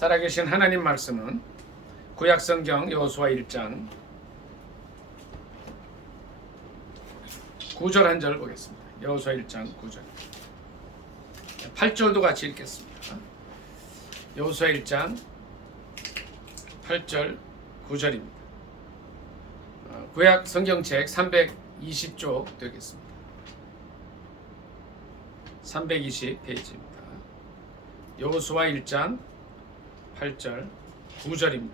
살아계신 하나님 말씀은 구약성경 여호수아 1장 9절 한 절 보겠습니다. 여호수아 1장 9절 8절도 같이 읽겠습니다. 여호수아 1장 8절 9절입니다. 구약 성경책 320쪽 되겠습니다. 320페이지입니다. 여호수아 1장 8절 9절입니다.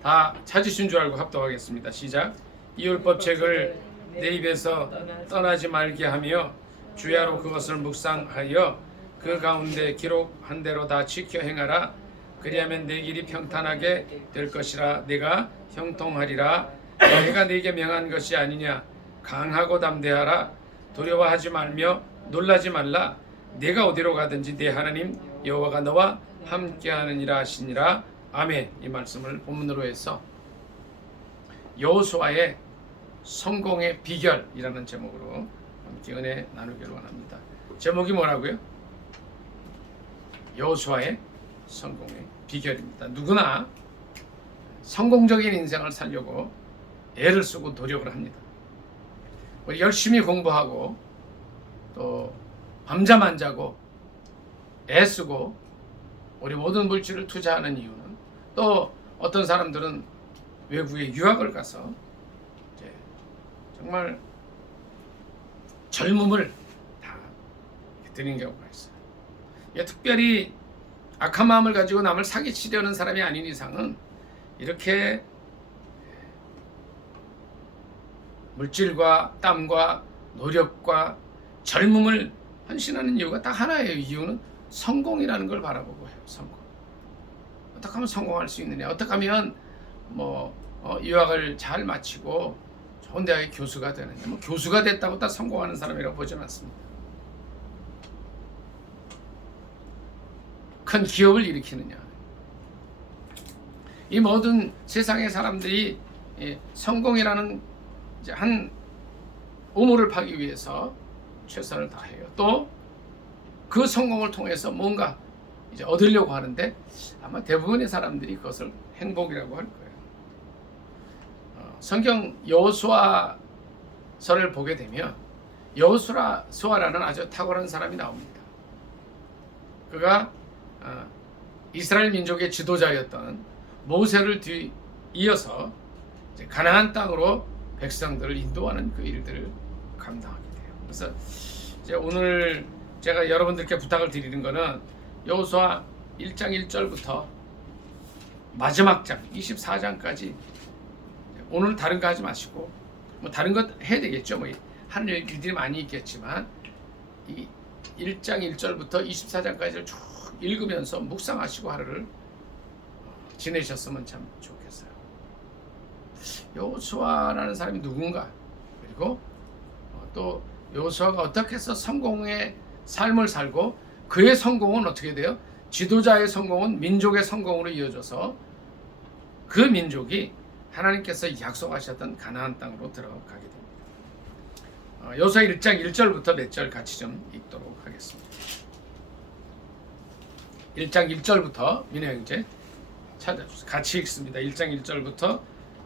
다 찾으신 줄 알고 합독하겠습니다. 시작. 이 율법책을 내 입에서 떠나지 말게 하며 주야로 그것을 묵상하여 그 가운데 기록한 대로 다 지켜 행하라. 그리하면 내 길이 평탄하게 될 것이라. 내가 형통하리라. 내가 네게 명한 것이 아니냐. 강하고 담대하라. 두려워하지 말며 놀라지 말라. 내가 어디로 가든지 내 하나님 여호와가 너와 함께하느니라 하시니라. 아멘. 이 말씀을 본문으로 해서 여호수아의 성공의 비결이라는 제목으로 함께 은혜 나누기를 원합니다. 제목이 뭐라고요? 여호수아의 성공의 비결입니다. 누구나 성공적인 인생을 살려고 애를 쓰고 노력을 합니다. 우리 열심히 공부하고 또 밤잠 안 자고 애쓰고 우리 모든 물질을 투자하는 이유는, 또 어떤 사람들은 외국에 유학을 가서 이제 정말 젊음을 다 드리는 경우가 있어요. 특별히 악한 마음을 가지고 남을 사기치려는 사람이 아닌 이상은 이렇게 물질과 땀과 노력과 젊음을 헌신하는 이유가 딱 하나예요. 이유는 성공이라는 걸 바라보고 해요. 성공. 어떻게 하면 성공할 수 있느냐? 어떻게 하면 유학을 잘 마치고 좋은 대학의 교수가 되느냐? 교수가 됐다고 다 성공하는 사람이라고 보지는 않습니다. 큰 기업을 일으키느냐? 이 모든 세상의 사람들이 성공이라는 한 우물을 파기 위해서 최선을 다해요. 또 그 성공을 통해서 뭔가 이제 얻으려고 하는데 아마 대부분의 사람들이 그것을 행복이라고 할 거예요. 성경 여호수아서를 보게 되면 여호수아라는 아주 탁월한 사람이 나옵니다. 그가 이스라엘 민족의 지도자였던 모세를 뒤이어서 가나안 땅으로 백성들을 인도하는 그 일들을 감당하게 돼요. 그래서 이제 오늘 제가 여러분들께 부탁을 드리는 것은 여호수아 1장 1절부터 마지막 장 24장까지, 오늘 다른 거 하지 마시고 다른 것 해야 되겠죠. 하는 일들이 많이 있겠지만 이 1장 1절부터 24장까지를 쭉 읽으면서 묵상하시고 하루를 지내셨으면 참 좋겠어요. 여호수아라는 사람이 누군가, 그리고 또 여호수아가 어떻게 해서 성공의 삶을 살고 그의 성공은 어떻게 돼요? 지도자의 성공은 민족의 성공으로 이어져서 그 민족이 하나님께서 약속하셨던 가나안 땅으로 들어가게 됩니다. 여호수아 1장 1절부터 몇 절 같이 좀 읽도록 하겠습니다. 1장 1절부터 민혜 형제 찾아주세요. 같이 읽습니다. 1장 1절부터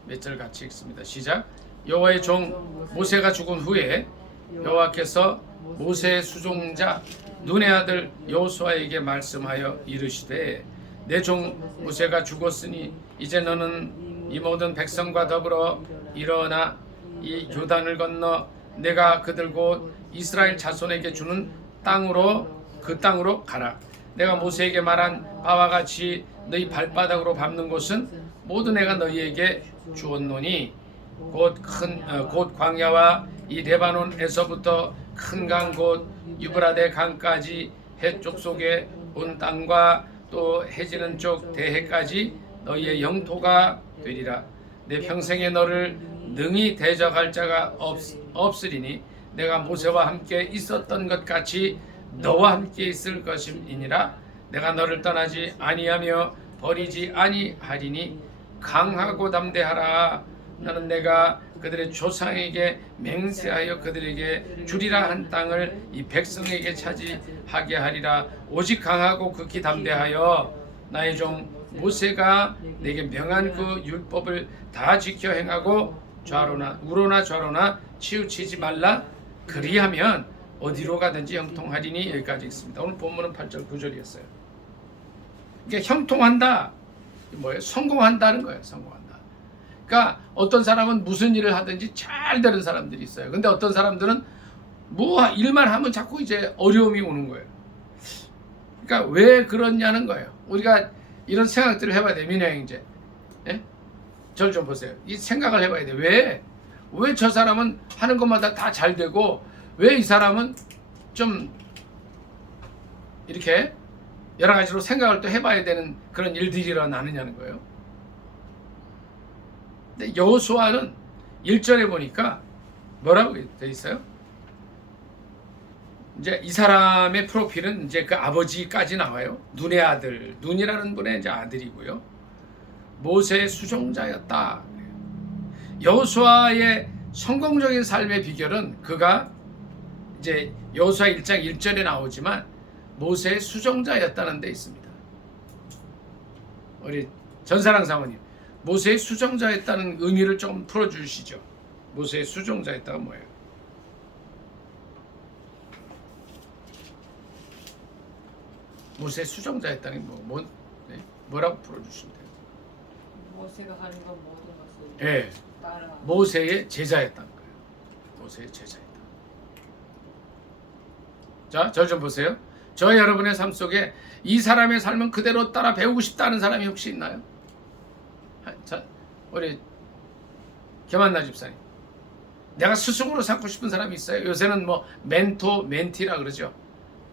몇 절 같이 읽습니다. 시작. 여호와의 종 모세가 죽은 후에 여호와께서 모세의 수종자 눈의 아들 여호수아에게 말씀하여 이르시되, 내 종 모세가 죽었으니 이제 너는 이 모든 백성과 더불어 일어나 이 요단을 건너 내가 그들 곧 이스라엘 자손에게 주는 그 땅으로 가라. 내가 모세에게 말한 바와 같이 너희 발바닥으로 밟는 곳은 모두 내가 너희에게 주었노니 곧 광야와 이 레바논에서부터 큰 강 곧 유브라데 강까지 해쪽 속에 온 땅과 또 해지는 쪽 대해까지 너희의 영토가 되리라. 내 평생에 너를 능히 대적할 자가 없으리니 내가 모세와 함께 있었던 것 같이 너와 함께 있을 것임이니라. 내가 너를 떠나지 아니하며 버리지 아니하리니 강하고 담대하라. 나는 내가 그들의 조상에게 맹세하여 그들에게 주리라 한 땅을 이 백성에게 차지하게 하리라. 오직 강하고 극히 담대하여 나의 종 모세가 내게 명한 그 율법을 다 지켜 행하고 우로나 좌로나 치우치지 말라. 그리하면 어디로 가든지 형통하리니. 여기까지 있습니다. 오늘 본문은 8절 9절이었어요. 이게 형통한다, 뭐예요? 성공한다는 거예요. 성공한다. 그러니까 어떤 사람은 무슨 일을 하든지 잘 되는 사람들이 있어요. 근데 어떤 사람들은 뭐 일만 하면 자꾸 이제 어려움이 오는 거예요. 그러니까 왜 그러냐는 거예요. 우리가 이런 생각들을 해봐야 돼요. 민혜형제, 예? 저를 좀 보세요. 이 생각을 해봐야 돼요. 왜 저 사람은 하는 것마다 다 잘 되고 왜 이 사람은 좀 이렇게 여러 가지로 생각을 또 해봐야 되는 그런 일들이 일어나느냐는 거예요. 근데 여호수아는 1절에 보니까 뭐라고 되어 있어요? 이제 이 사람의 프로필은 이제 그 아버지까지 나와요. 눈의 아들, 눈이라는 분의 이제 아들이고요. 모세의 수종자였다. 여호수아의 성공적인 삶의 비결은 그가 이제 여호수아 1장 1절에 나오지만 모세의 수종자였다는 데 있습니다. 우리 전사랑 사모님, 모세의 수종자였다는 의미를 좀 풀어주시죠. 모세의 수종자였다가 뭐예요? 모세의 수종자였다는 뭐라고 풀어주시면 돼요? 모세가 하는 건 모든 것을 예, 따라. 모세의 제자였다는 거예요. 모세의 제자였다. 자, 저 좀 보세요. 저 여러분의 삶 속에 이 사람의 삶은 그대로 따라 배우고 싶다는 사람이 혹시 있나요? 자, 우리 김한나 집사님, 내가 스승으로 삼고 싶은 사람이 있어요? 요새는 뭐 멘토, 멘티라 그러죠.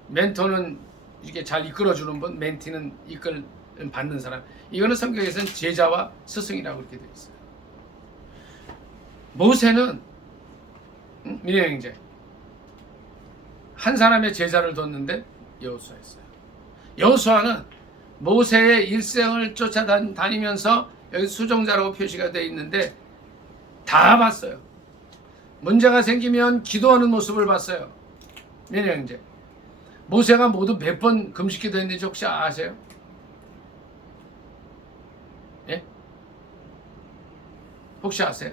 멘토는 이렇게 잘 이끌어주는 분, 멘티는 이끌 받는 사람. 이거는 성경에서는 제자와 스승이라고 그렇게 되어 있어요. 모세는 민혜 형제 한 사람의 제자를 뒀는데 여호수아였어요. 여호수아는 모세의 일생을 쫓아다니면서 여기 수종자라고 표시가 되어 있는데 다 봤어요. 문제가 생기면 기도하는 모습을 봤어요. 민혜 형제, 모세가 모두 몇 번 금식기도 했는지 혹시 아세요? 예? 혹시 아세요?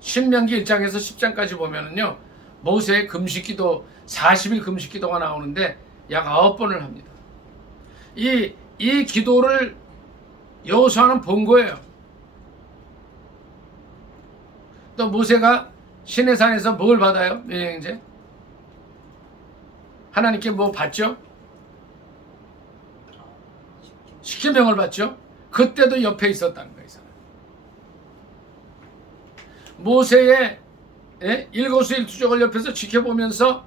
신명기 1장에서 10장까지 보면은요, 모세의 금식기도 40일 금식기도가 나오는데 약 9번을 합니다. 이 기도를 여호수아는 본 거예요. 또 모세가 시내산에서 뭘 받아요? 민혜형제, 하나님께 뭐 받죠? 십계명을 받죠? 그때도 옆에 있었다는 거예요. 이 사람. 모세의 일거수일투족을 옆에서 지켜보면서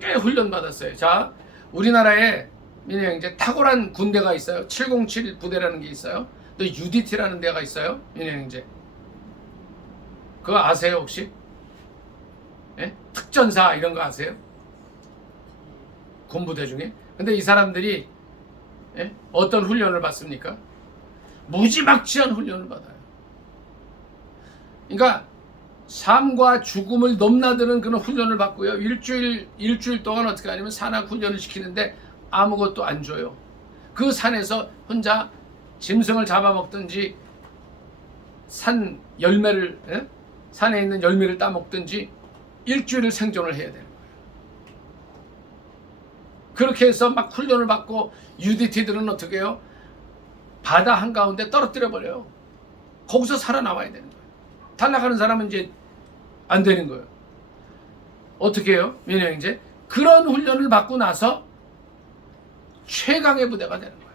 꽤 훈련받았어요. 자, 우리나라에 민혜형제 탁월한 군대가 있어요. 707 부대라는 게 있어요. 또 UDT라는 데가 있어요. 민혜형제, 그거 아세요 혹시? 예? 특전사 이런 거 아세요? 군부대 중에. 근데 이 사람들이 어떤 훈련을 받습니까? 무지막지한 훈련을 받아요. 그러니까 삶과 죽음을 넘나드는 그런 훈련을 받고요. 일주일 동안 어떻게 하냐면 산악 훈련을 시키는데 아무것도 안 줘요. 그 산에서 혼자 짐승을 잡아먹든지 산 열매를 산에 있는 열매를 따먹든지 일주일을 생존을 해야 되는 거예요. 그렇게 해서 막 훈련을 받고 UDT들은 어떻게 해요? 바다 한가운데 떨어뜨려 버려요. 거기서 살아남아야 되는 거예요. 탈락하는 사람은 이제 안 되는 거예요. 어떻게 해요? 민혜형제, 그런 훈련을 받고 나서 최강의 부대가 되는 거예요.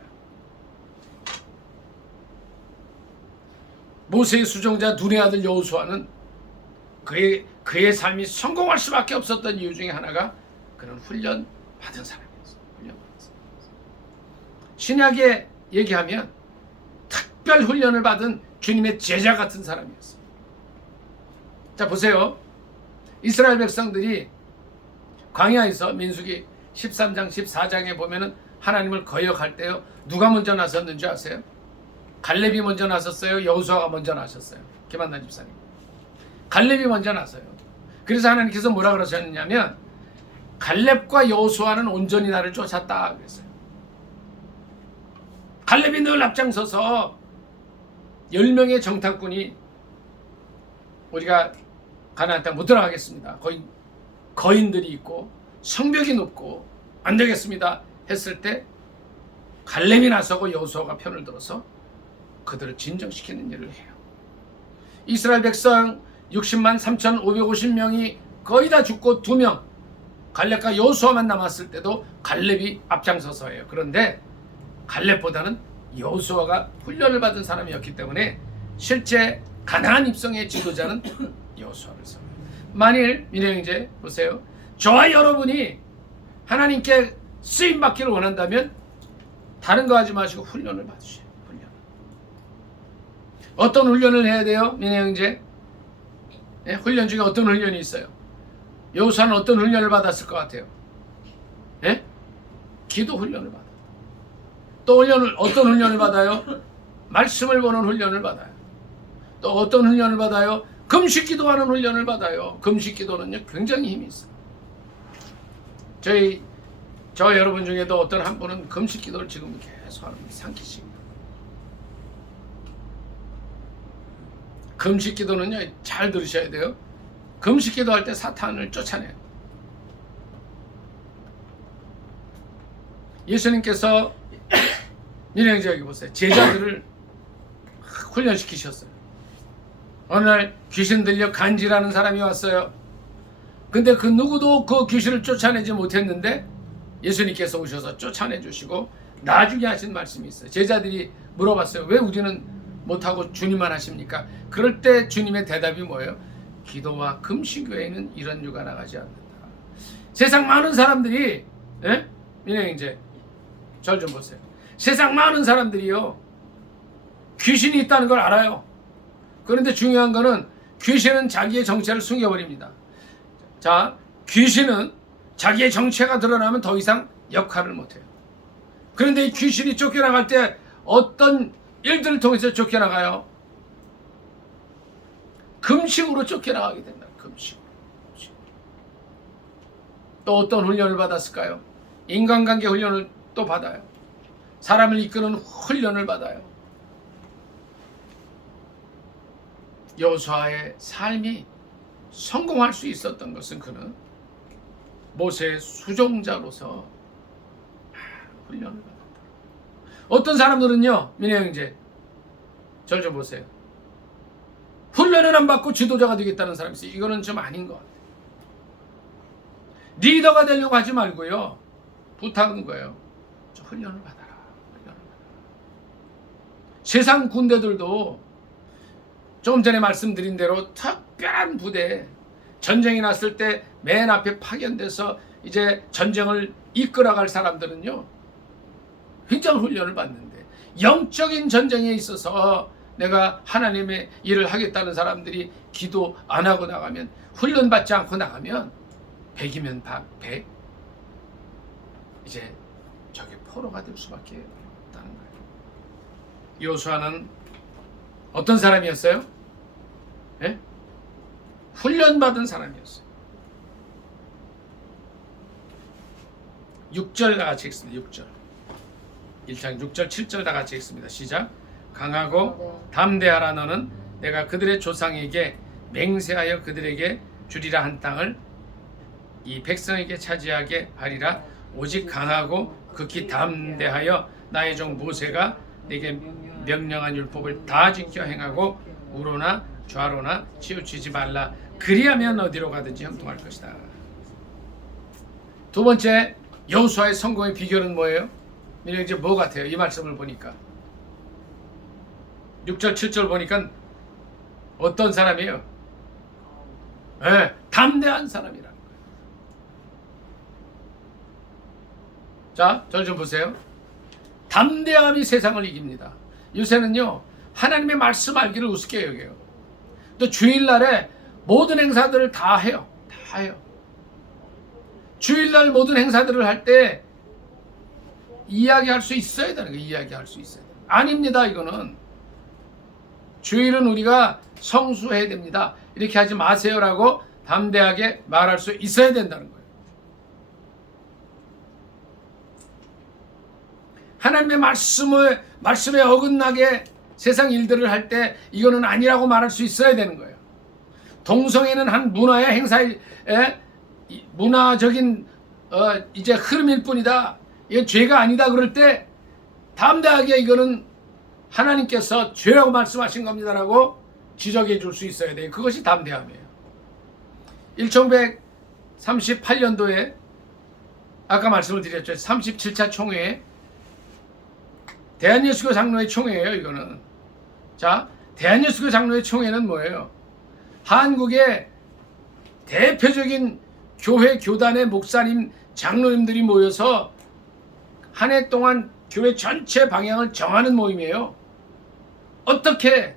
모세의 수종자 눈의 아들 여호수아는 그의 삶이 성공할 수밖에 없었던 이유 중에 하나가 그런 훈련 받은 사람이었어요. 신약에 얘기하면 특별 훈련을 받은 주님의 제자 같은 사람이었어요. 자, 보세요. 이스라엘 백성들이 광야에서 민수기 13장 14장에 보면은 하나님을 거역할 때요, 누가 먼저 나섰는지 아세요? 갈렙이 먼저 나섰어요? 여호수아가 먼저 나섰어요? 김한나 집사님, 갈렙이 먼저 나서요. 그래서 하나님께서 뭐라 그러셨느냐면 갈렙과 여호수아는 온전히 나를 쫓았다 그랬어요. 갈렙이 늘 앞장서서 10명의 정탐꾼이 우리가 가나안 땅 못 들어가겠습니다. 거인들이 있고 성벽이 높고 안 되겠습니다 했을 때 갈렙이 나서고 여호수아가 편을 들어서 그들을 진정시키는 일을 해요. 이스라엘 백성 60만 3,550명이 거의 다 죽고 2명 갈렙과 여호수아만 남았을 때도 갈렙이 앞장서서 해요. 그런데 갈렙보다는 여호수아가 훈련을 받은 사람이었기 때문에 실제 가나안 입성의 지도자는 여호수아를 세워요. 만일 민혜형제 보세요. 저와 여러분이 하나님께 쓰임 받기를 원한다면 다른 거 하지 마시고 훈련을 받으셔요. 훈련. 어떤 훈련을 해야 돼요? 민혜형제? 네, 훈련 중에 어떤 훈련이 있어요? 여호수아는 어떤 훈련을 받았을 것 같아요? 네? 기도 훈련을 받아요. 또 어떤 훈련을 받아요? 말씀을 보는 훈련을 받아요. 또 어떤 훈련을 받아요? 금식 기도하는 훈련을 받아요. 금식 기도는요 굉장히 힘이 있어요. 저 여러분 중에도 어떤 한 분은 금식 기도를 지금 계속 하는 분이 상기십니다. 금식 기도는요 잘 들으셔야 돼요. 금식 기도할 때 사탄을 쫓아내요. 예수님께서 민혜형제 여기 보세요. 제자들을 훈련시키셨어요. 어느 날 귀신 들려 간지라는 사람이 왔어요. 근데 그 누구도 그 귀신을 쫓아내지 못했는데 예수님께서 오셔서 쫓아내 주시고 나중에 하신 말씀이 있어요. 제자들이 물어봤어요. 왜 우리는 못하고 주님만 하십니까? 그럴 때 주님의 대답이 뭐예요? 기도와 금식 외에는 이런 유가 나가지 않는다. 세상 많은 사람들이 민혜형제 절 좀 보세요. 세상 많은 사람들이요 귀신이 있다는 걸 알아요. 그런데 중요한 거는 귀신은 자기의 정체를 숨겨버립니다. 자, 귀신은 자기의 정체가 드러나면 더 이상 역할을 못해요. 그런데 이 귀신이 쫓겨나갈 때 어떤 일들을 통해서 쫓겨나가요? 금식으로 쫓겨나가게 된다. 금식으로. 또 어떤 훈련을 받았을까요? 인간관계 훈련을 또 받아요. 사람을 이끄는 훈련을 받아요. 여호수아의 삶이 성공할 수 있었던 것은 그는 모세의 수종자로서 훈련을 받았다. 어떤 사람들은요, 민혜형제, 절 좀 보세요. 훈련을 안 받고 지도자가 되겠다는 사람이 있어요. 이거는 좀 아닌 것 같아요. 리더가 되려고 하지 말고요, 부탁은 거예요. 저 훈련을 받아라. 훈련을 받아라. 세상 군대들도 조금 전에 말씀드린 대로 특별한 부대, 전쟁이 났을 때 맨 앞에 파견돼서 이제 전쟁을 이끌어갈 사람들은요 굉장히 훈련을 받는데, 영적인 전쟁에 있어서 내가 하나님의 일을 하겠다는 사람들이 기도 안 하고 나가면, 훈련받지 않고 나가면 100이면 100, 이제 저게 포로가 될 수밖에 없다는 거예요. 여호수아는 어떤 사람이었어요? 예? 훈련받은 사람이었어요. 6절 다 같이 읽습니다. 6절 1장 6절 7절 다 같이 읽습니다. 시작. 강하고 담대하라. 너는 내가 그들의 조상에게 맹세하여 그들에게 주리라 한 땅을 이 백성에게 차지하게 하리라. 오직 강하고 극히 담대하여 나의 종 모세가 내게 명령한 율법을 다 지켜 행하고 우로나 좌로나 치우치지 말라. 그리하면 어디로 가든지 형통할 것이다. 두 번째, 여호수아의 성공의 비결은 뭐예요? 이제 뭐 같아요? 이 말씀을 보니까 6절 7절 보니까 어떤 사람이에요? 네, 담대한 사람이라는 거예요. 자, 저 좀 보세요. 담대함이 세상을 이깁니다. 요새는요 하나님의 말씀 알기를 우습게 여겨요. 또 주일날에 모든 행사들을 다 해요. 다 해요. 주일날 모든 행사들을 할 때 이야기할 수 있어야 되는 거예요. 이야기할 수 있어야 돼요. 아닙니다. 이거는 주일은 우리가 성수해야 됩니다. 이렇게 하지 마세요라고 담대하게 말할 수 있어야 된다는 거예요. 하나님의 말씀에 어긋나게 세상 일들을 할 때 이거는 아니라고 말할 수 있어야 되는 거예요. 동성애는 한 문화의 행사의 문화적인 이제 흐름일 뿐이다. 이건 죄가 아니다 그럴 때 담대하게 이거는 하나님께서 죄라고 말씀하신 겁니다라고 지적해 줄 수 있어야 돼요. 그것이 담대함이에요. 1938년도에 아까 말씀을 드렸죠. 37차 총회에 대한예수교 장로회 총회예요. 이거는. 자, 대한예수교 장로회 총회는 뭐예요? 한국의 대표적인 교회 교단의 목사님 장로님들이 모여서 한 해 동안 교회 전체 방향을 정하는 모임이에요. 어떻게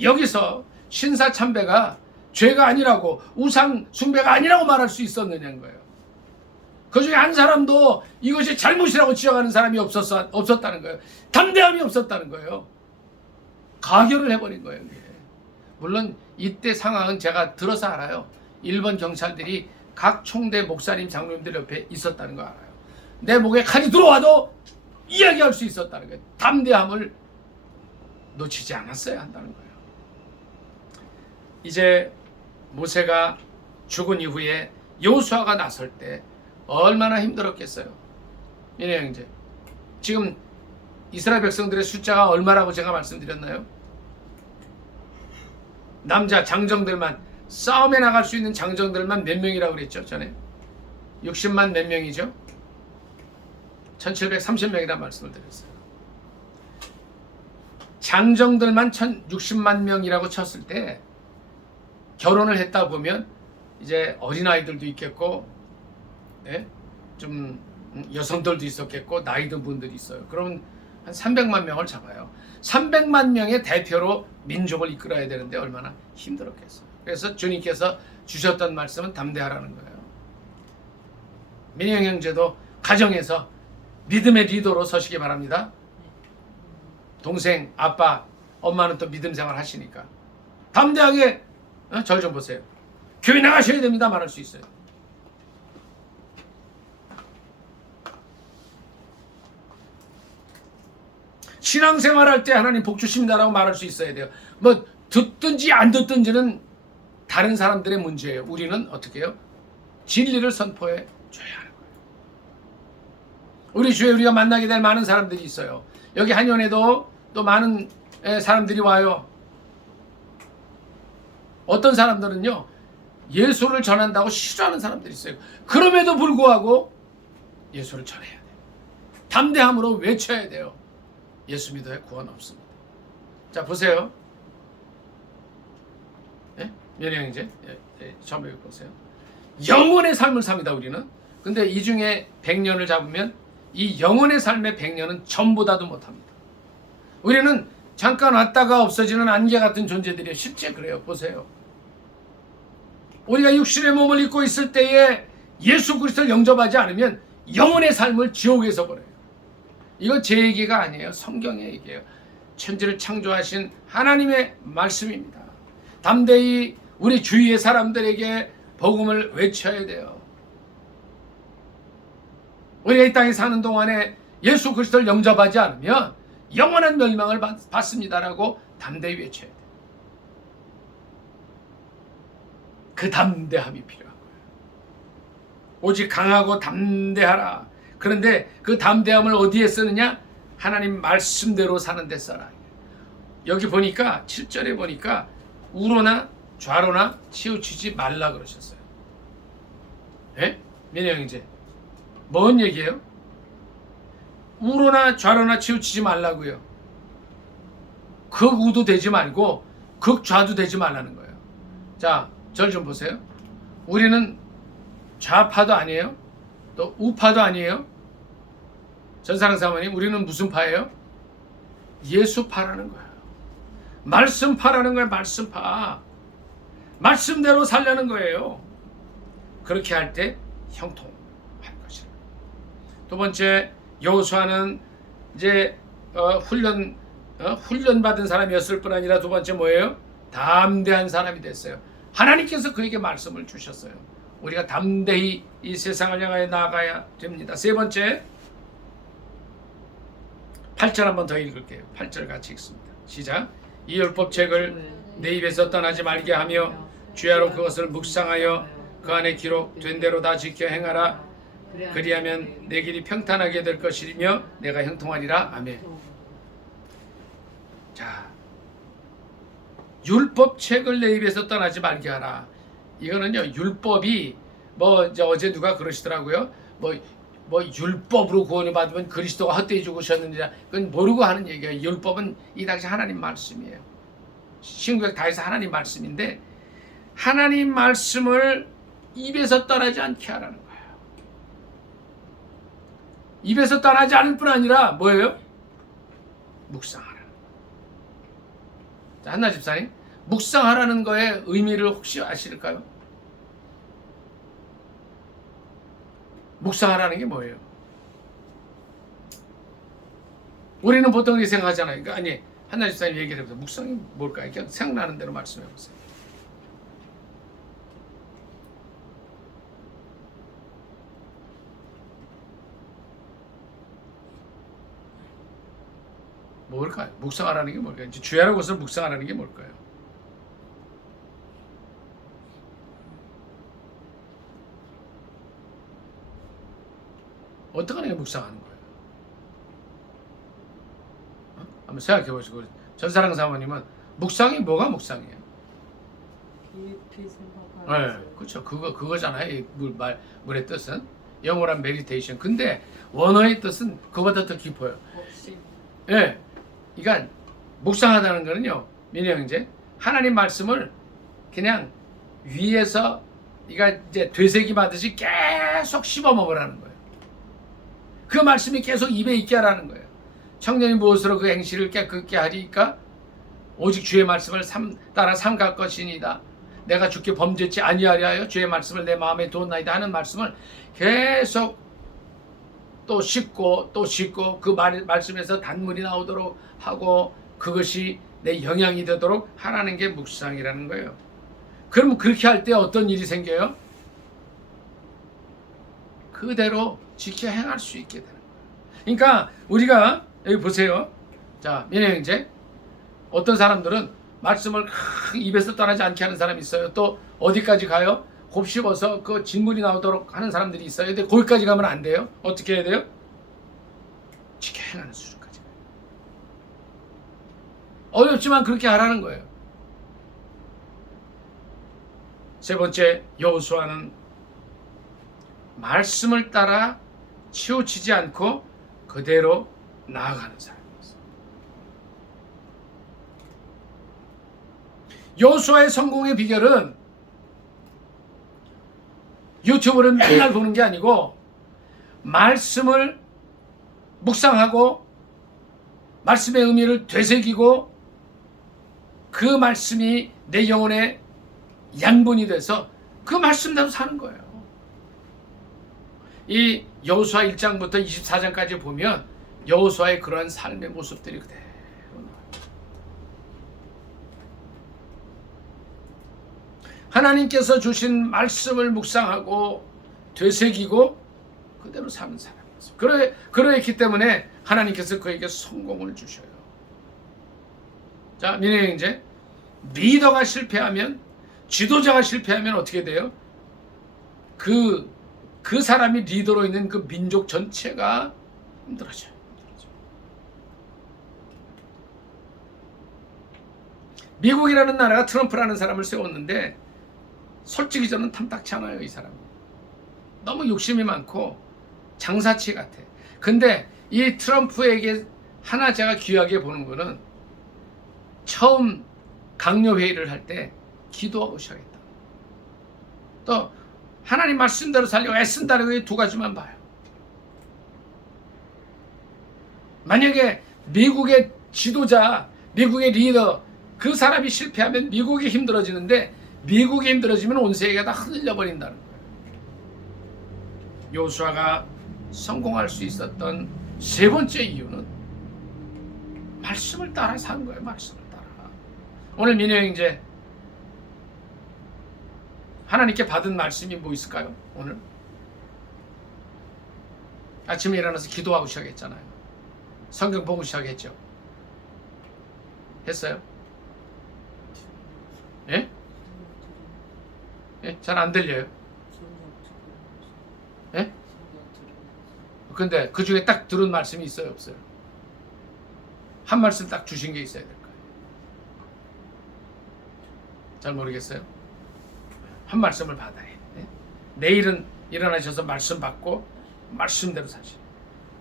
여기서 신사참배가 죄가 아니라고 우상 숭배가 아니라고 말할 수 있었느냐는 거예요. 그 중에 한 사람도 이것이 잘못이라고 지적하는 사람이 없었다는 거예요. 담대함이 없었다는 거예요. 가결을 해버린 거예요. 이게. 물론 이때 상황은 제가 들어서 알아요. 일본 경찰들이 각 총대 목사님 장로님들 옆에 있었다는 거 알아요. 내 목에 칼이 들어와도 이야기할 수 있었다는 거예요. 담대함을 놓치지 않았어야 한다는 거예요. 이제 모세가 죽은 이후에 여호수아가 나설 때 얼마나 힘들었겠어요. 민혜 형제, 지금 이스라엘 백성들의 숫자가 얼마라고 제가 말씀드렸나요? 남자 장정들만, 싸움에 나갈 수 있는 장정들만 몇 명이라고 그랬죠 전에? 60만 몇 명이죠? 1730명이라는 말씀을 드렸어요. 장정들만 1060만 명이라고 쳤을 때 결혼을 했다 보면 이제 어린아이들도 있겠고, 네? 좀 여성들도 있었겠고, 나이 든 분들이 있어요. 그러면 한 300만 명을 잡아요. 300만 명의 대표로 민족을 이끌어야 되는데 얼마나 힘들었겠어요. 그래서 주님께서 주셨던 말씀은 담대하라는 거예요. 민영 형제도 가정에서 믿음의 리더로 서시기 바랍니다. 동생, 아빠, 엄마는 또 믿음 생활 하시니까 담대하게 절 좀 보세요. 교회 나가셔야 됩니다 말할 수 있어요. 신앙생활 할 때 하나님 복 주십니다라고 말할 수 있어야 돼요. 뭐 듣든지 안 듣든지는 다른 사람들의 문제예요. 우리는 어떻게 해요? 진리를 선포해 줘야 하는 거예요. 우리 주에 우리가 만나게 될 많은 사람들이 있어요. 여기 한연에도 또 많은 사람들이 와요. 어떤 사람들은요, 예수를 전한다고 싫어하는 사람들이 있어요. 그럼에도 불구하고 예수를 전해야 돼요. 담대함으로 외쳐야 돼요. 예수 믿어야 구원 없습니다. 자, 보세요. 예? 면회 형제, 처음에 보세요. 영원의 삶을 삽니다, 우리는. 근데 이 중에 100년을 잡으면 이 영원의 삶의 100년은 전보다도 못합니다. 우리는 잠깐 왔다가 없어지는 안개 같은 존재들이에요. 실제 그래요. 보세요. 우리가 육신의 몸을 입고 있을 때에 예수 그리스도를 영접하지 않으면 영원의 삶을 지옥에서 보내요. 이건 제 얘기가 아니에요. 성경의 얘기예요. 천지를 창조하신 하나님의 말씀입니다. 담대히 우리 주위의 사람들에게 복음을 외쳐야 돼요. 우리가 이 땅에 사는 동안에 예수 그리스도를 영접하지 않으면 영원한 멸망을 받습니다라고 담대히 외쳐야 돼요. 그 담대함이 필요한 거예요. 오직 강하고 담대하라. 그런데 그 담대함을 어디에 쓰느냐? 하나님 말씀대로 사는 데 써라. 여기 보니까 7절에 보니까 우로나 좌로나 치우치지 말라 그러셨어요. 예? 민혜 형제, 뭔 얘기예요? 우로나 좌로나 치우치지 말라고요. 극우도 되지 말고 극좌도 되지 말라는 거예요. 자, 절 좀 보세요. 우리는 좌파도 아니에요. 또 우파도 아니에요. 전사랑 사모님, 우리는 무슨 파예요? 예수파라는 거예요. 말씀파라는 거예요. 말씀파. 말씀대로 살려는 거예요. 그렇게 할 때 형통할 것이다. 두 번째, 여호수아는 이제 훈련 받은 사람이었을 뿐 아니라 두 번째 뭐예요? 담대한 사람이 됐어요. 하나님께서 그에게 말씀을 주셨어요. 우리가 담대히 이 세상을 향하여 나아가야 됩니다. 세 번째, 8절 한번 더 읽을게요. 8절 같이 읽습니다. 시작. 이 율법책을 내 입에서 떠나지 말게 하며 주야로 그것을 묵상하여 그 안에 기록된 대로 다 지켜 행하라. 그리하면 내 길이 평탄하게 될 것이며 내가 형통하리라. 아멘. 자, 율법책을 내 입에서 떠나지 말게 하라. 이거는요, 율법이 어제 누가 그러시더라고요. 율법으로 구원을 받으면 그리스도가 헛되이 죽으셨느니라. 그건 모르고 하는 얘기예요. 율법은 이 당시 하나님 말씀이에요. 신구약 다해서 하나님 말씀인데, 하나님 말씀을 입에서 떠나지 않게 하라는 거예요. 입에서 떠나지 않을 뿐 아니라 뭐예요? 묵상하라. 자, 한나 집사님, 묵상하라는 거의 의미를 혹시 아실까요? 묵상하라는 게 뭐예요? 우리는 보통 이렇게 생각하잖아요. 그러니까 아니, 한나 집사님 얘기를 해보세요. 묵상이 뭘까요? 그냥 생각나는 대로 말씀해 보세요. 뭘까요? 묵상하라는 게 뭘까요? 주야라는 것을 묵상하라는 게 뭘까요? 어떻게 하는 게 묵상하는 거예요? 한번 생각해 보시고, 전사랑 사모님은 묵상이 뭐가 묵상이에요? 깊이 생각하는. 네, 그렇죠. 그거잖아요. 이 물의 뜻은 영어란 메디테이션. 근데 원어의 뜻은 그보다 더 깊어요. 예, 그러니까 묵상하다는 거는요, 민희 형제, 하나님 말씀을 그냥 위에서 그러니까 이제 되새김하듯이 계속 씹어 먹으라는 거예요. 그 말씀이 계속 입에 있게 하라는 거예요. 청년이 무엇으로 그 행실을 깨끗게 하리까? 오직 주의 말씀을 따라 삼갈 것이니이다. 내가 주께 범죄치 아니하려 하여 주의 말씀을 내 마음에 두었나이다 하는 말씀을 계속 또 씹고 또 씹고 그 말씀에서 단물이 나오도록 하고 그것이 내 영향이 되도록 하라는 게 묵상이라는 거예요. 그럼 그렇게 할 때 어떤 일이 생겨요? 그대로 지켜 행할 수 있게 되는 거예요. 그러니까 우리가 여기 보세요. 자, 민혜 형제, 어떤 사람들은 말씀을 입에서 떠나지 않게 하는 사람이 있어요. 또 어디까지 가요? 곱씹어서 그 진물이 나오도록 하는 사람들이 있어요. 근데 거기까지 가면 안 돼요. 어떻게 해야 돼요? 지켜 행하는 수준까지. 어렵지만 그렇게 하라는 거예요. 세 번째, 여호수아는 말씀을 따라 치우치지 않고 그대로 나아가는 사람이었어요. 여호수아의 성공의 비결은 유튜브를 맨날 보는 게 아니고 말씀을 묵상하고 말씀의 의미를 되새기고 그 말씀이 내 영혼에 양분이 돼서 그 말씀대로 사는 거예요. 이 여호수아 1장부터 24장까지 보면 여호수아의 그러한 삶의 모습들이 그대로 나와요. 하나님께서 주신 말씀을 묵상하고 되새기고 그대로 사는 사람이었어요. 그러했기 때문에 하나님께서 그에게 성공을 주셔요. 자, 민혜 형제, 리더가 실패하면, 지도자가 실패하면 어떻게 돼요? 그 사람이 리더로 있는 그 민족 전체가 힘들어져요. 미국이라는 나라가 트럼프라는 사람을 세웠는데 솔직히 저는 탐탁치 않아요. 이 사람은 너무 욕심이 많고 장사치 같아. 근데 이 트럼프에게 하나 제가 귀하게 보는 거는 처음 강요회의를 할 때 기도하고 시작했다. 또 하나님 말씀대로 살려고 애쓴다는 게 두 가지만 봐요. 만약에 미국의 지도자, 미국의 리더, 그 사람이 실패하면 미국이 힘들어지는데 미국이 힘들어지면 온 세계가 다 흔들려 버린다는 거예요. 여호수아가 성공할 수 있었던 세 번째 이유는 말씀을 따라 산 거예요. 말씀을 따라. 오늘 민혜 형제, 하나님께 받은 말씀이 뭐 있을까요? 오늘 아침에 일어나서 기도하고 시작했잖아요. 성경 보고 시작했죠. 했어요? 예? 예? 잘 안 들려요. 예? 근데 그 중에 딱 들은 말씀이 있어요, 없어요? 한 말씀 딱 주신 게 있어야 될 거예요. 잘 모르겠어요? 한 말씀을 받아야 돼. 예? 내일은 일어나셔서 말씀 받고 말씀대로 사시.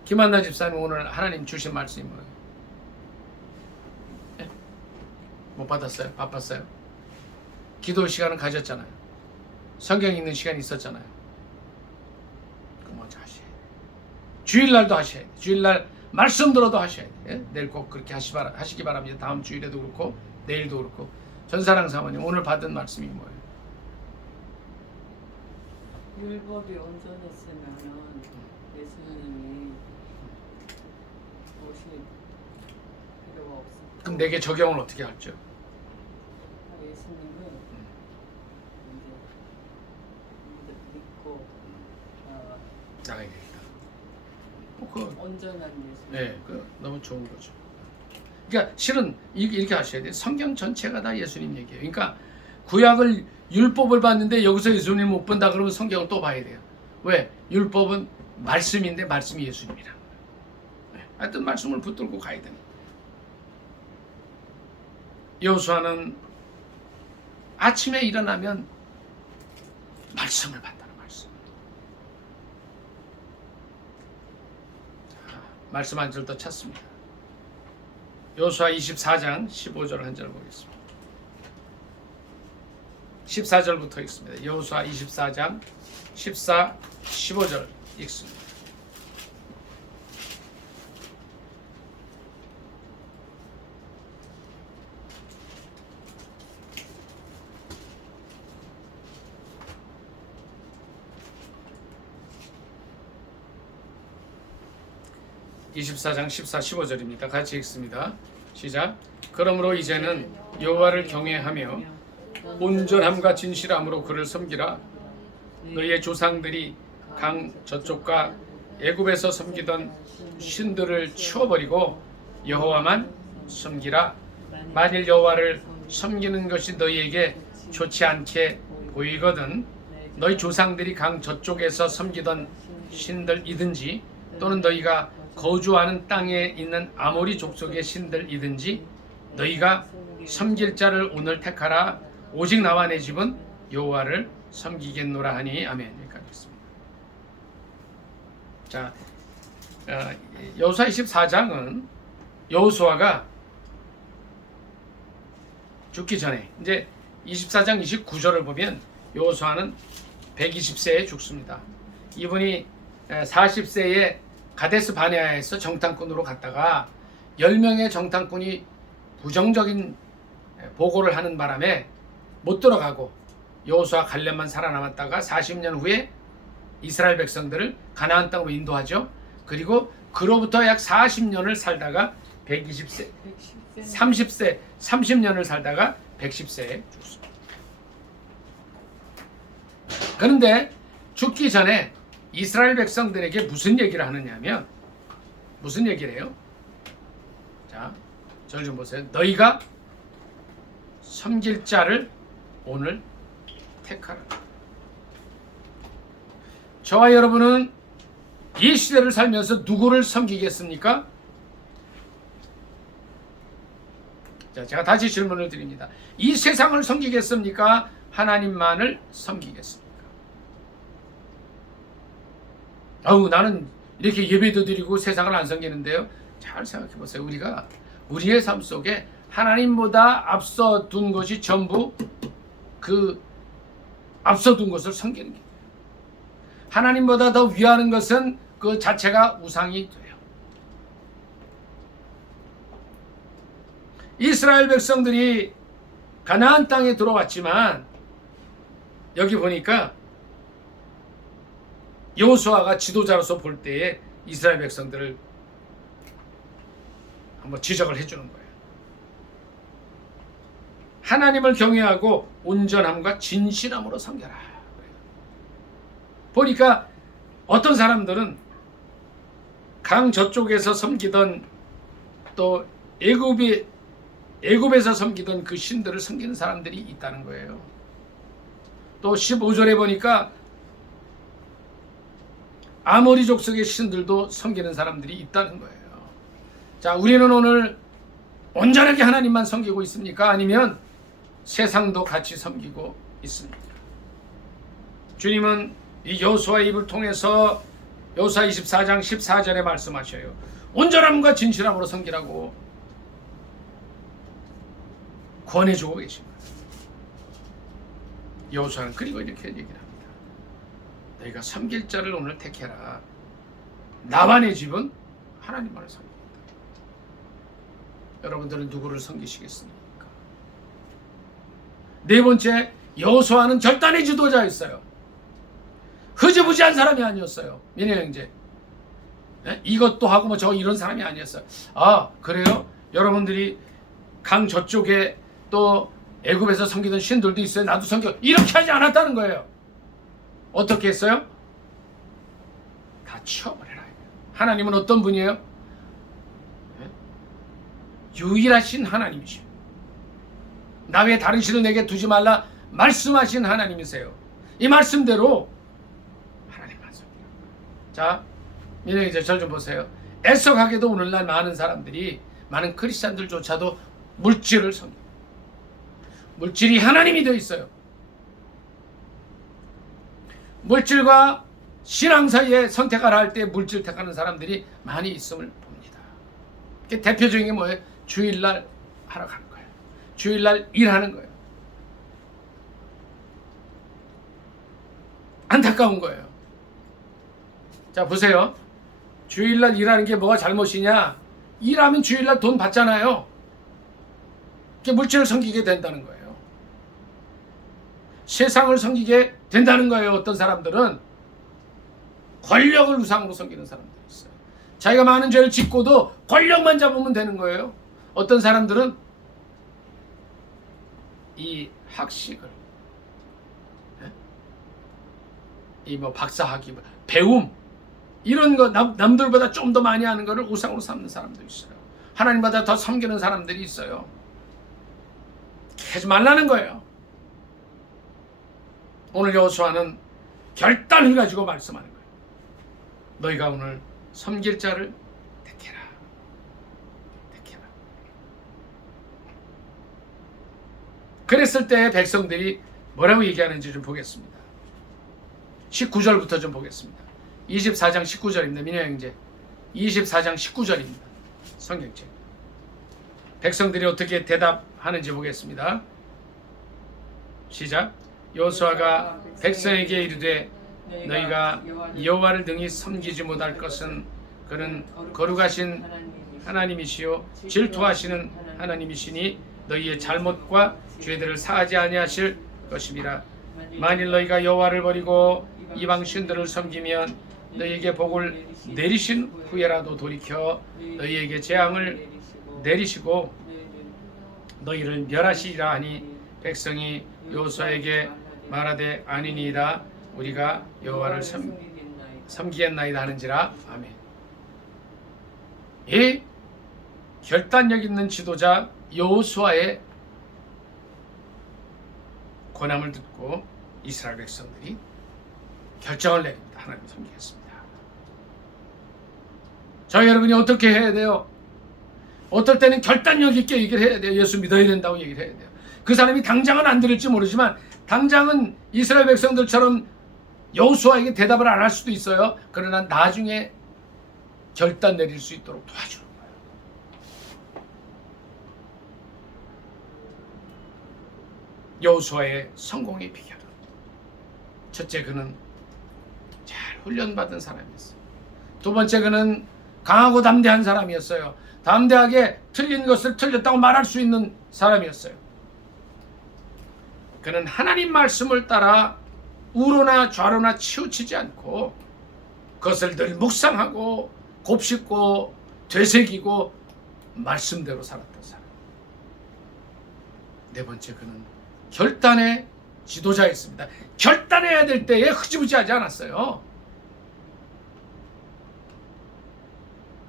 김한나 집사님 오늘 하나님 주신 말씀이 뭐예요? 예? 못 받았어요? 바빴어요? 기도 시간은 가졌잖아요. 성경 읽는 시간이 있었잖아요. 그 먼저 하셔야 돼요. 주일날도 하셔야 돼요. 주일날 말씀 들어도 하셔야 돼요. 예? 내일 꼭 그렇게 하시기 바랍니다. 다음 주일에도 그렇고 내일도 그렇고. 전사랑 사모님 오늘 받은 말씀이 뭐예요? 율법이 온전했으면 예수님이 오실 필요가 없습니다. 그럼 내게 적용을 어떻게 할죠? 예수님은 이제 믿고 나가야 되겠다. 그 온전한 예수님. 네, 그 너무 좋은 거죠. 그러니까 실은 이렇게 하셔야 돼요. 성경 전체가 다 예수님 얘기예요. 그러니까 구약을 율법을 봤는데 여기서 예수님 못 본다 그러면 성경을 또 봐야 돼요. 왜? 율법은 말씀인데 말씀이 예수님이라. 네, 하여튼 말씀을 붙들고 가야 됩니다. 여호수아는 아침에 일어나면 말씀을 받다는 말씀. 자, 말씀 한 절 더 찾습니다. 여호수아 24장 15절 한 절 보겠습니다. 14절부터 읽습니다. 여호수아 24장 14, 15절 읽습니다. (24장 14, 15절입니다) 같이 읽습니다. 시작. 그러므로 이제는 여호와를 경외하며 온전함과 진실함으로 그를 섬기라. 너희의 조상들이 강 저쪽과 애굽에서 섬기던 신들을 치워버리고 여호와만 섬기라. 만일 여호와를 섬기는 것이 너희에게 좋지 않게 보이거든 너희 조상들이 강 저쪽에서 섬기던 신들이든지 또는 너희가 거주하는 땅에 있는 아모리 족속의 신들이든지 너희가 섬길 자를 오늘 택하라. 오직 나와 내 집은 여호와를 섬기겠노라 하니. 아멘. 여기까지 있습니다. 자, 여호수아 24장은 여호수아가 죽기 전에 이제 24장 29절을 보면 여호수아는 120세에 죽습니다. 이분이 40세에 가데스 바네아에서 정탐꾼으로 갔다가 10명의 정탐꾼이 부정적인 보고를 하는 바람에 못 들어가고 여호수아 갈렙만 살아남았다가 40년 후에 이스라엘 백성들을 가나안 땅으로 인도하죠. 그리고 그로부터 약 40년을 살다가 120세, 30세, 30년을 살다가 110세에 죽습니다. 그런데 죽기 전에 이스라엘 백성들에게 무슨 얘기를 하느냐면 무슨 얘기를 해요? 자, 저를 좀 보세요. 너희가 섬길 자를 오늘 택하라. 저와 여러분은 이 시대를 살면서 누구를 섬기겠습니까? 자, 제가 다시 질문을 드립니다. 이 세상을 섬기겠습니까? 하나님만을 섬기겠습니까? 나는 이렇게 예배도 드리고 세상을 안 섬기는데요. 잘 생각해 보세요. 우리가 우리의 삶 속에 하나님보다 앞서 둔 것이 전부 그 앞서 둔 것을 섬기는 게 하나님보다 더 위하는 것은 그 자체가 우상이 돼요. 이스라엘 백성들이 가나안 땅에 들어왔지만 여기 보니까 여호수아가 지도자로서 볼 때에 이스라엘 백성들을 한번 지적을 해주는 거예요. 하나님을 경외하고 온전함과 진실함으로 섬겨라. 보니까 어떤 사람들은 강 저쪽에서 섬기던 또 애굽에서 섬기던 그 신들을 섬기는 사람들이 있다는 거예요. 또 15절에 보니까 아모리 족속의 신들도 섬기는 사람들이 있다는 거예요. 자, 우리는 오늘 온전하게 하나님만 섬기고 있습니까? 아니면 세상도 같이 섬기고 있습니까? 주님은 이 여호수아의 입을 통해서 여호수아 24장 14절에 말씀하셔요. 온전함과 진실함으로 섬기라고 권해주고 계십니다. 여호수아는 그리고 이렇게 얘기를 합니다. 너희가 섬길 자를 오늘 택해라. 나와 내 집은 하나님만을 섬깁니다. 여러분들은 누구를 섬기시겠습니까? 네 번째, 여호수아는 결단의 지도자였어요. 흐지부지한 사람이 아니었어요. 민혜 형제. 이것도 하고 뭐 저 이런 사람이 아니었어요. 아, 그래요? 여러분들이 강 저쪽에 또 애굽에서 섬기던 신들도 있어요. 나도 섬겨. 이렇게 하지 않았다는 거예요. 어떻게 했어요? 다 치워버려라. 하나님은 어떤 분이에요? 유일하신 하나님이시오. 나 외에 다른 신을 내게 두지 말라 말씀하신 하나님이세요. 이 말씀대로 하나님만 섬기는 거예요. 자, 민영이 이제 절 좀 보세요. 애석하게도 오늘날 많은 사람들이, 많은 크리스찬들조차도 물질을 섬깁니다. 물질이 하나님이 되어 있어요. 물질과 신앙 사이에 선택을 할 때 물질 택하는 사람들이 많이 있음을 봅니다. 대표적인 게 뭐예요? 주일날 하러 가는 거예요. 주일날 일하는 거예요. 안타까운 거예요. 자, 보세요. 주일날 일하는 게 뭐가 잘못이냐? 일하면 주일날 돈 받잖아요. 그게 물질을 섬기게 된다는 거예요. 세상을 섬기게 된다는 거예요. 어떤 사람들은 권력을 우상으로 섬기는 사람들이 있어요. 자기가 많은 죄를 짓고도 권력만 잡으면 되는 거예요. 어떤 사람들은 이 학식을, 이 뭐 박사학위, 배움, 이런 거 남들보다 좀 더 많이 하는 거를 우상으로 삼는 사람도 있어요. 하나님보다 더 섬기는 사람들이 있어요. 하지 말라는 거예요. 오늘 여호수아는 결단을 가지고 말씀하는 거예요. 너희가 오늘 섬길 자를 택해라. 택해라. 그랬을 때 백성들이 뭐라고 얘기하는지 좀 보겠습니다. 19절부터 좀 보겠습니다. 24장 19절입니다. 민혜 형제. 24장 19절입니다. 성경책. 백성들이 어떻게 대답하는지 보겠습니다. 시작. 여호수아가 백성에게 이르되 너희가 여호와를 능히 섬기지 못할 것은 그는 거룩하신 하나님이시요 질투하시는 하나님이시니 너희의 잘못과 죄들을 사하지 아니하실 것임이라. 만일 너희가 여호와를 버리고 이방 신들을 섬기면 너희에게 복을 내리신 후에라도 돌이켜 너희에게 재앙을 내리시고 너희를 멸하시리라 하니 백성이 여호수아에게 말하되 아니니이다. 우리가 여호와를 섬기겠나이다 하는지라. 아멘. 이 결단력 있는 지도자 여호수아의 권함을 듣고 이스라엘 백성들이 결정을 내립니다. 하나님을 섬기겠습니다. 저희 여러분이 어떻게 해야 돼요? 어떨 때는 결단력 있게 얘기를 해야 돼요. 예수 믿어야 된다고 얘기를 해야 돼요. 그 사람이 당장은 안 들을지 모르지만 당장은 이스라엘 백성들처럼 여호수아에게 대답을 안 할 수도 있어요. 그러나 나중에 결단 내릴 수 있도록 도와주는 거예요. 여호수아의 성공의 비결은 첫째, 그는 잘 훈련받은 사람이었어요. 두 번째, 그는 강하고 담대한 사람이었어요. 담대하게 틀린 것을 틀렸다고 말할 수 있는 사람이었어요. 그는 하나님 말씀을 따라 우로나 좌로나 치우치지 않고 그것을 늘 묵상하고 곱씹고 되새기고 말씀대로 살았던 사람. 네 번째, 그는 결단의 지도자였습니다. 결단해야 될 때에 흐지부지하지 않았어요.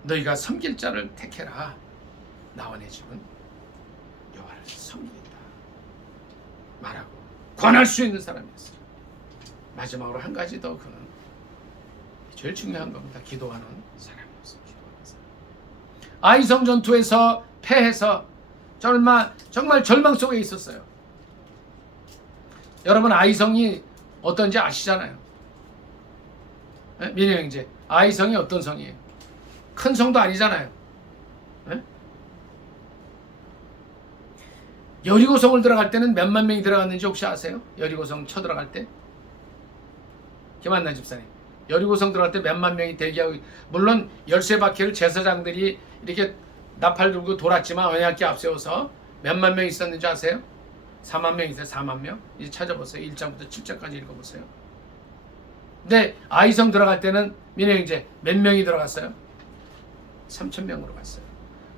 너희가 섬길 자를 택해라. 나와 내 집은 여호와를 섬기겠다 말하고 권할 수 있는 사람이었어요. 마지막으로 한 가지 더, 그는 제일 중요한 겁니다. 기도하는 사람이었어요. 기도하는 사람. 아이성 전투에서 패해서 정말 절망 속에 있었어요. 여러분, 아이성이 어떤지 아시잖아요. 네? 민혜 형제, 아이성이 어떤 성이에요? 큰 성도 아니잖아요. 네? 여리고성을 들어갈 때는 몇만 명이 들어갔는지 혹시 아세요? 여리고성 쳐들어갈 때? 김한나 집사님, 여리고성 들어갈 때 몇만 명이 대기하고, 물론 열세 바퀴를 제사장들이 이렇게 나팔 들고 돌았지만 언약궤 앞세워서 몇만 명 있었는지 아세요? 4만 명 있어요. 4만 명. 이제 찾아보세요. 1장부터 7장까지 읽어보세요. 근데 아이성 들어갈 때는 민혜 형제 몇 명이 들어갔어요? 3천 명으로 갔어요.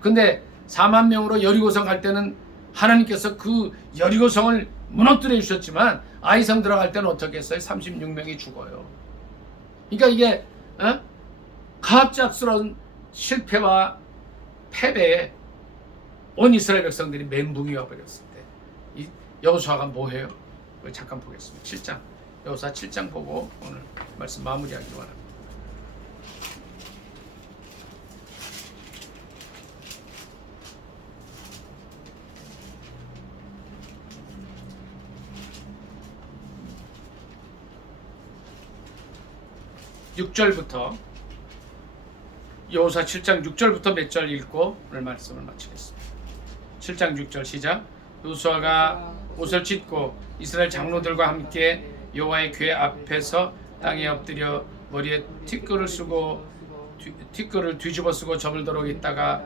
근데 4만 명으로 여리고성 갈 때는 하나님께서 그 여리고성을 무너뜨려 주셨지만, 아이성 들어갈 때는 어떻게 했어요? 36명이 죽어요. 그러니까 이게 갑작스러운 실패와 패배에 온 이스라엘 백성들이 멘붕이 와버렸을 때 이 여호수아가 뭐해요? 잠깐 보겠습니다. 7장, 여호수아 7장 보고 오늘 말씀 마무리하기로 합니다. 여호수아 7장 6절부터 몇 절 읽고 오늘 말씀을 마치겠습니다. 7장 6절 시작. 여호수아가 옷을 찢고 이스라엘 장로들과 함께 여호와의 궤 앞에서 땅에 엎드려 머리에 티끌을 뒤집어 쓰고 저물도록 있다가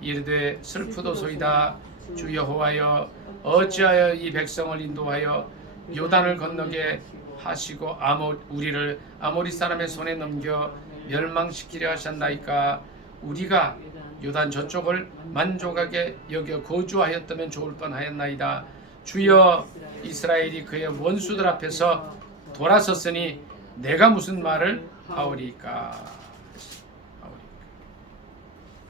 이르되 슬프도소이다. 주 여호와여, 어찌하여 이 백성을 인도하여 요단을 건너게 하시고 우리를 아모리 사람의 손에 넘겨 멸망시키려 하셨나이까. 우리가 요단 저쪽을 만족하게 여겨 거주하였다면 좋을 뻔하였나이다. 주여, 이스라엘이 그의 원수들 앞에서 돌아섰으니 내가 무슨 말을 하오리까.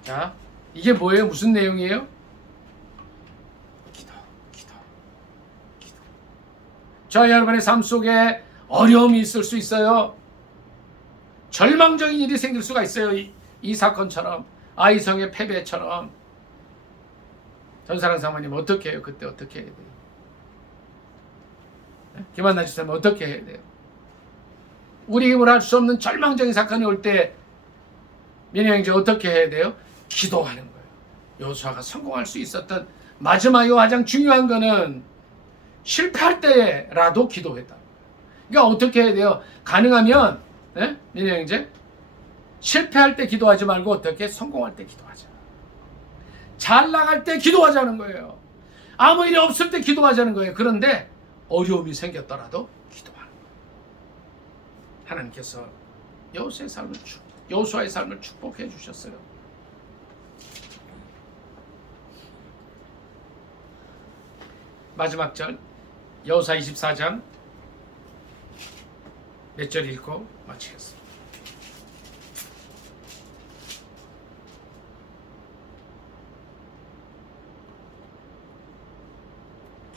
자, 이게 뭐예요? 무슨 내용이에요? 기도. 저 여러분의 삶 속에 어려움이 있을 수 있어요. 절망적인 일이 생길 수가 있어요. 이 사건처럼, 아이성의 패배처럼. 전사랑 사모님 어떻게 해요? 그때 어떻게 해야 돼요? 김한나 집사님 어떻게 해야 돼요? 우리 힘으로 할 수 없는 절망적인 사건이 올 때 민혜 형제 어떻게 해야 돼요? 기도하는 거예요. 여호수아가 성공할 수 있었던 마지막이고 가장 중요한 거는 실패할 때라도 기도했다. 그러니까 어떻게 해야 돼요? 가능하면 민혜 형제, 실패할 때 기도하지 말고 어떻게 성공할 때 기도하자. 잘 나갈 때 기도하자는 거예요. 아무 일이 없을 때 기도하자는 거예요. 그런데 어려움이 생겼더라도 기도하는 거예요. 하나님께서 여호수아의 삶을 축복해 주셨어요. 마지막 절, 여호수아 24장 몇 절 읽고 마치겠습니다.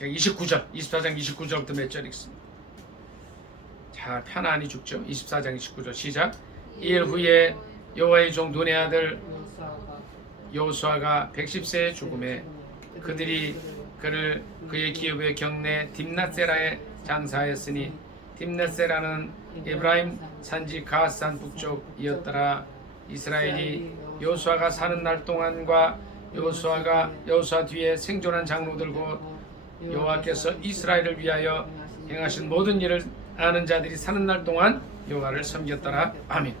29절, 24장 29절부터 몇 절 읽습니다. 자, 편안히 죽죠. 24장 29절 시작. 이일 후에 여호와의 종 눈의 아들 여호수아가 110세에 죽음에 그들이 그의 기업의 경내 딥낫세라에 장사하였으니 딥낫세라는 에브라임 산지 가앗산 북쪽이었더라. 이스라엘이 여호수아가 사는 날 동안과 여호수아 뒤에 생존한 장로들과 여호와께서 이스라엘을 위하여 행하신 모든 일을 아는 자들이 사는 날 동안 여호와를 섬겼더라. 아멘.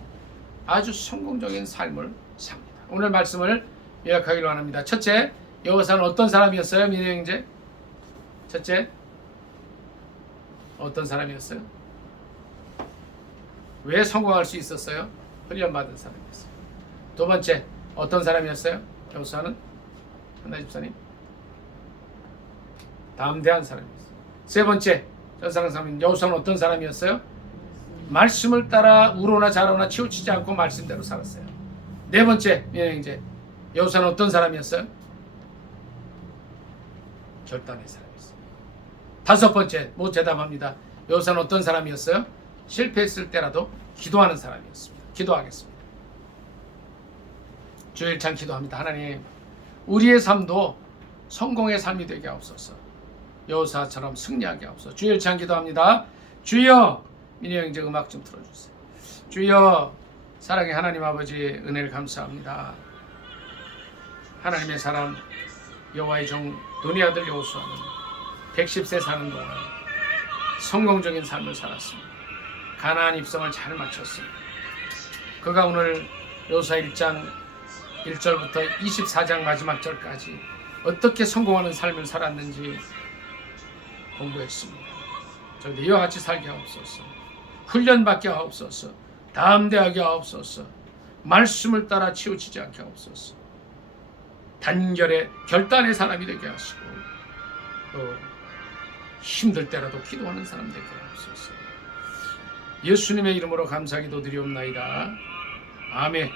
아주 성공적인 삶을 삽니다. 오늘 말씀을 요약하기로 합니다. 첫째, 여호수아는 어떤 사람이었어요? 민혜 형제? 첫째, 어떤 사람이었어요? 왜 성공할 수 있었어요? 훈련받은 사람이었어요. 두 번째, 어떤 사람이었어요? 여호수아는? 한나 집사님? 담대한 사람이었어요. 세 번째, 전사랑 사람 여호수아는 어떤 사람이었어요? 말씀을 따라 우로나 좌로나 치우치지 않고 말씀대로 살았어요. 네 번째, 민혜 형제, 여호수아는 어떤 사람이었어요? 결단의 사람이었어요. 다섯 번째, 못 대답합니다. 여호사는 어떤 사람이었어요? 실패했을 때라도 기도하는 사람이었습니다. 기도하겠습니다. 주일찬 기도합니다. 하나님, 우리의 삶도 성공의 삶이 되게 하옵소서. 여호사처럼 승리하게 하옵소서. 주일찬 기도합니다. 주여, 민희 형제 음악 좀 틀어주세요. 주여, 사랑의 하나님 아버지 은혜를 감사합니다. 하나님의 사람 여호와의 종 눈의 아들 여호수아는 110세 사는 동안 성공적인 삶을 살았습니다. 가나안 입성을 잘 마쳤습니다. 그가 오늘 여호수아 1장 1절부터 24장 마지막 절까지 어떻게 성공하는 삶을 살았는지 공부했습니다. 저희도 이와 같이 살게 하옵소서. 훈련받게 하옵소서. 담대하게 하옵소서. 말씀을 따라 치우치지 않게 하옵소서. 단결의 결단의 사람이 되게 하시고 또 힘들 때라도 기도하는 사람 되게 하옵소서. 예수님의 이름으로 감사기도 드리옵나이다. 아멘.